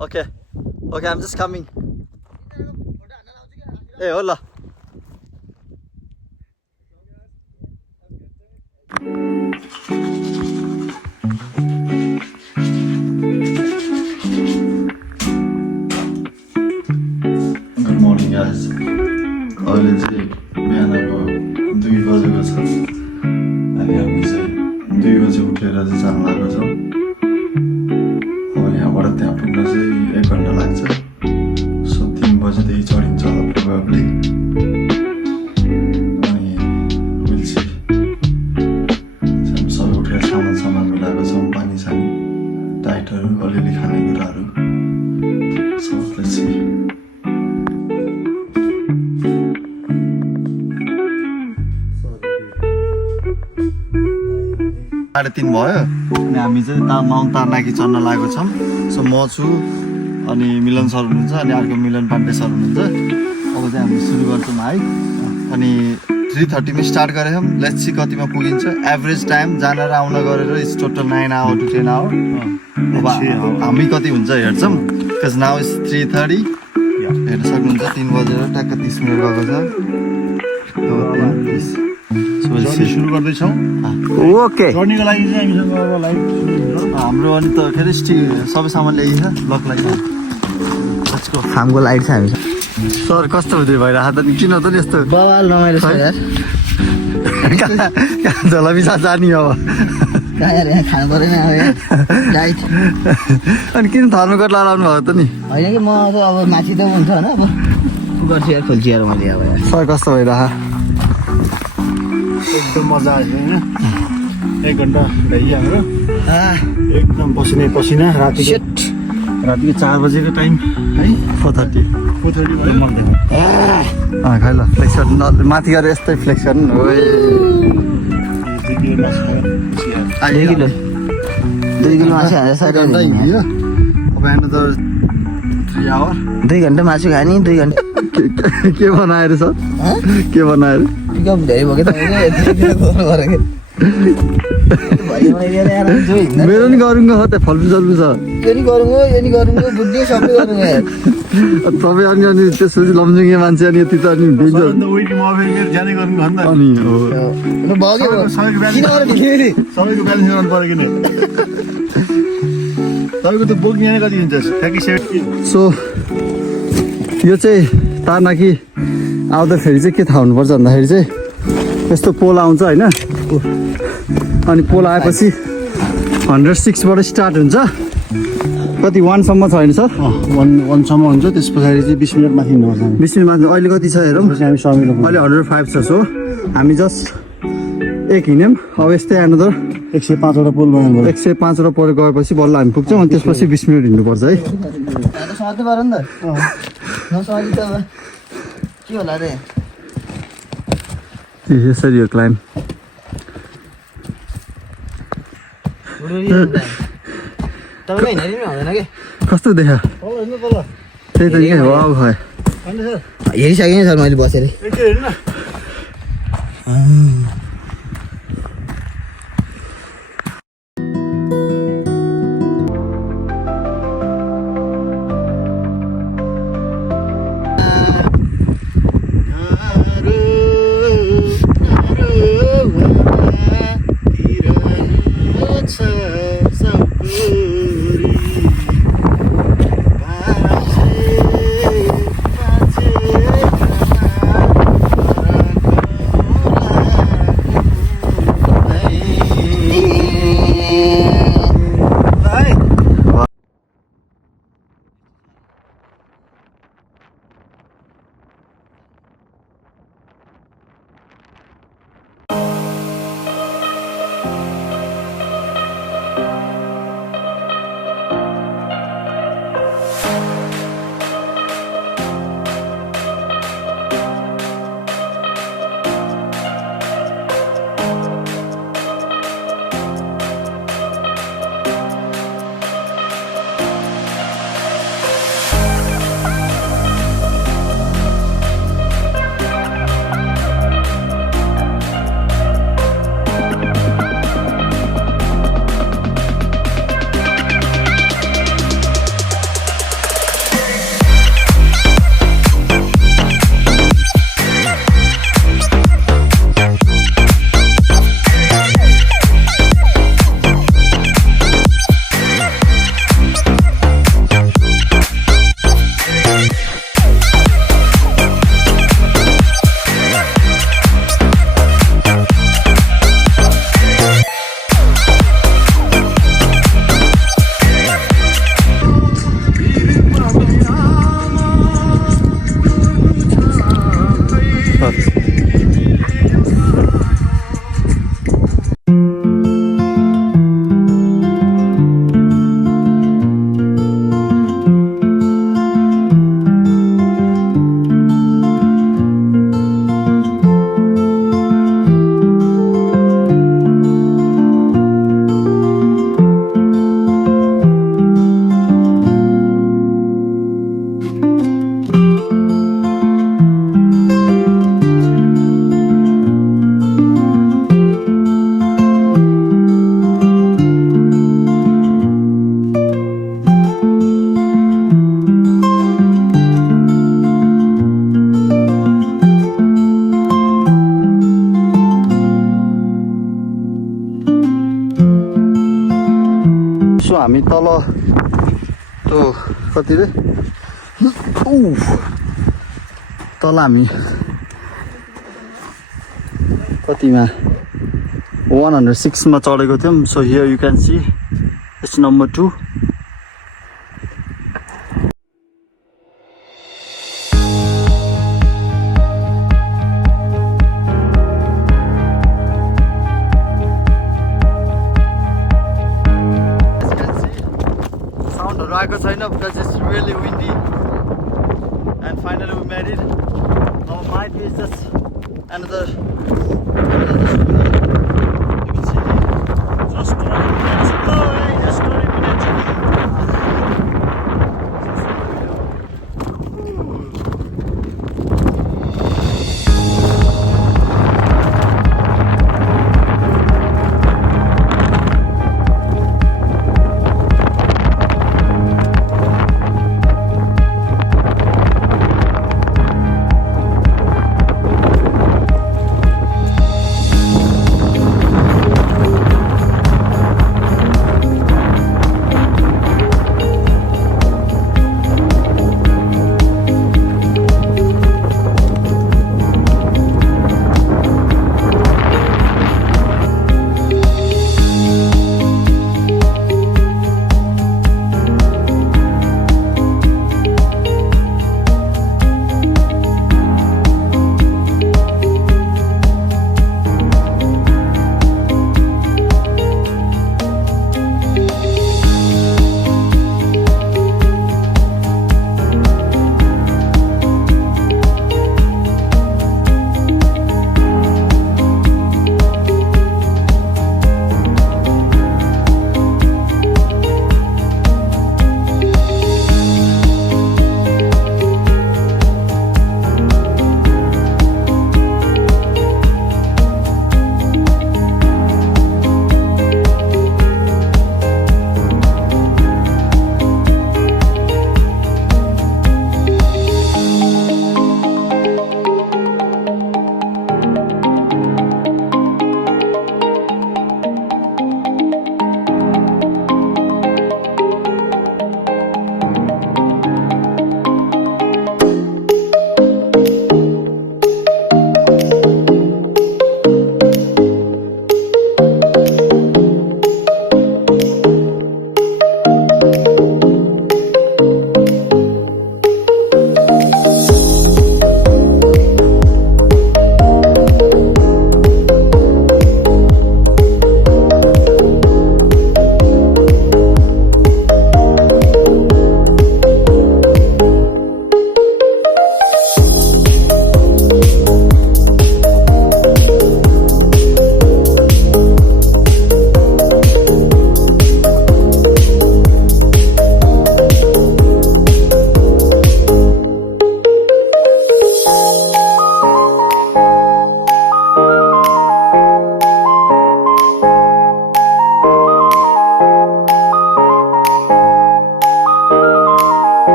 Okay. Okay, I'm just coming. Hey, hola. Good morning, guys. अहिले चाहिँ बिहानको 2 बजेको छ अनि हामी चाहिँ 2 बजे उठेर चाहिँ जान लागेको छौँ। अब यहाँबाट त्यहाँ पुग्न चाहिँ 1 घन्टा लाग्छ। सो 3 बजेदेखि चढिन्छ होला प्रोबेबली। अनि विल सी। हामी सबै उठेर सामान मिलाएको छौँ, पानी सानी टाइटहरू अलिअलि खानेकुराहरू। So let's see. 3:30 भयो अनि हामी चाहिँ माउन्ट तारनाकी चढ्न लागेको छौँ। सो म छु अनि मिलन सर हुनुहुन्छ अनि अर्को मिलन पाण्डे सर हुनुहुन्छ। अब चाहिँ हामी सुरु गर्छौँ हाइक अनि 3:30 मा स्टार्ट गरेछौँ। लेट्स सी कतिमा पुगिन्छ। एभरेज टाइम जान र आउन गरेर it's total 9 hour to 10 hour. अब हामी कति हुन्छ हेर्छौँ। बिकज नाउ इज 3:30 हेर्न सक्नुहुन्छ। 3 बजेर ट्याक्क 30 मिनट गएको छ। सुरु गर्दैछौँ। ओके जर्नीको लागि चाहिँ हामीसँग अब लाइट हाम्रो अनि त के अरे सबै सामान ल्याइन्छ लक लाइट फार्मको लाइट छ हामीसँग। सर कस्तो हुँदै भइरहेको त नि किन त नि यस्तो बवाल रमाइलो छ यार। झोला बिसा जाने अब कहाँ यार यहाँ खानु परेन अब यार लाइट। अनि किन थर्मोकोट लगाउनु भएको त नि होइन कि म अब माथि त हुन्छ होइन अब गर्छु यार खोल्छु यार मैले अब यार। सर कस्तो भइरह एकदम मजा आयो होइन। 1 घन्टा भइयो हाम्रो एकदम पसिना रातिको 4 बजेको टाइम है 4:30 भयो। खाइ ल फ्लेक्स गर्नु माथि गएर यस्तै फ्लेक्स गर्नु 2 किलो मासु हालेर साइड अब यहाँ त 3 आवर 2 घन्टा मासु खाने 2 घन्टा के बनाएर सर के बनाएर पिकअप धेरै भयो मेरो नि गरुङ्गो हो त्यहाँ फल्पु सल्पु छ यो नि गरुङ्गो बुझ्ने सबै गरुङ्गो यार। तपाईँ अनि त्यसपछि लमजुङे मान्छे अनि यति त अनि जाने गर्नु भन्दा अनि हो सबैको ब्यालेन्स गर्नु पऱ्यो कि नि। तपाईँको त बोक्ने कति हुन्छ 37। सो यो चाहिँ तारनाकी आउँदाखेरि चाहिँ के थाहा हुनुपर्छ भन्दाखेरि चाहिँ यस्तो पोल आउँछ होइन। अनि पोल आएपछि 106बाट स्टार्ट हुन्छ। कति 1 सम्म छ होइन सर 1 सम्म हुन्छ। त्यस पछाडि चाहिँ 20 मिनट माथि हिँड्नुपर्छ। 20 मिनट माथि अहिले कति छ हेरौँ। हामी समिलो अहिले 105 छ। सो हामी जस्ट 1 हिँड्यौँ। अब यस्तै अनदर 105 वटा पुल बनाउनु 105 वटा पर गएपछि बल्ल हामी पुग्छौँ। अनि त्यसपछि 20 मिनट हिँड्नुपर्छ है। सधैँ पार नि त नसधैँ त अब के होला रे यसरी हो क्लाइम्ब। तपाईँ हिँडेर पनि हुँदैन कि कस्तो देखा त्यही त के हो अब खै हेरिसकेँ नि सर मैले बसेर। त्यो कति रे तल हामी कतिमा 106 मा चढेको थियौँ so here you can see it's number 2 साउन्डहरु आएको छैन because it's really windy and finally we made it. Our might is just another just 20 minutes away, just 20 minutes away.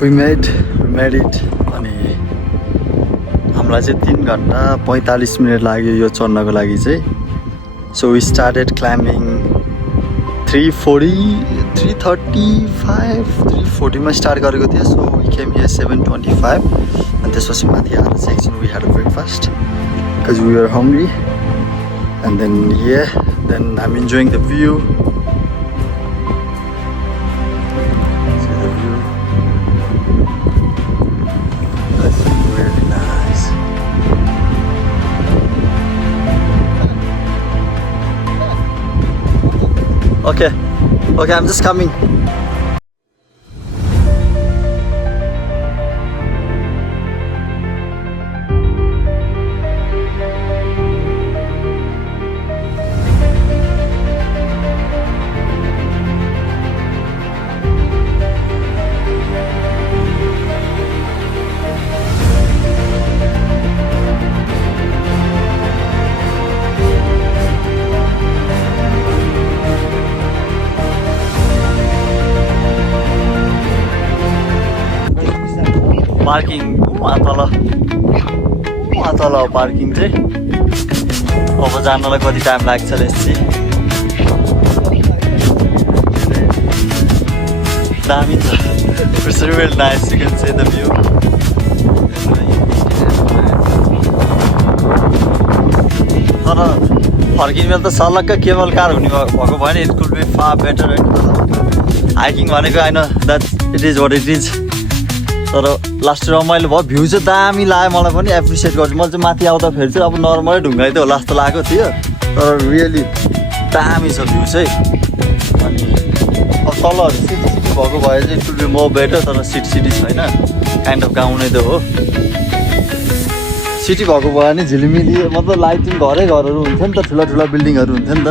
We made it अनि हामीलाई चाहिँ 3 घण्टा 45 मिनेट लाग्यो यो चढ्नको लागि चाहिँ. So we started climbing 3:35 start गरेको थियो सो वी केम हियर 7:25 अनि त्यसपछि माथि आएर चाहिँ एकछिन we had breakfast because we are hungry and then I am enjoying the view Okay, I'm just coming. Parking वहाँ तल पार्किङ चाहिँ अब जानलाई कति टाइम लाग्छ यसै दामी छ it's really nice you can see the view तर फर्किने बेला त सलक्क केबल कार हुने भएको भयो नि it could be far better होइन हाइकिङ भनेको होइन that it is what it is तर लास्ट रमाइलो भयो भ्यू चाहिँ दामी लाग्यो मलाई पनि एप्रिसिएट गर्छु मैले चाहिँ माथि आउँदाखेरि चाहिँ अब नर्मलै ढुङ्गाइदियो होला जस्तो लागेको थियो तर रियली दामी छ भ्यू चाहिँ अनि अब तलहरू सिटी भएको भए चाहिँ it will be more better तर सिटी छैन काइन्ड अफ गाउँ नै त हो सिटी भएको भए नि झिलिमिली मतलब लाइटिङ घरहरू हुन्थ्यो नि त ठुला बिल्डिङहरू हुन्थ्यो नि त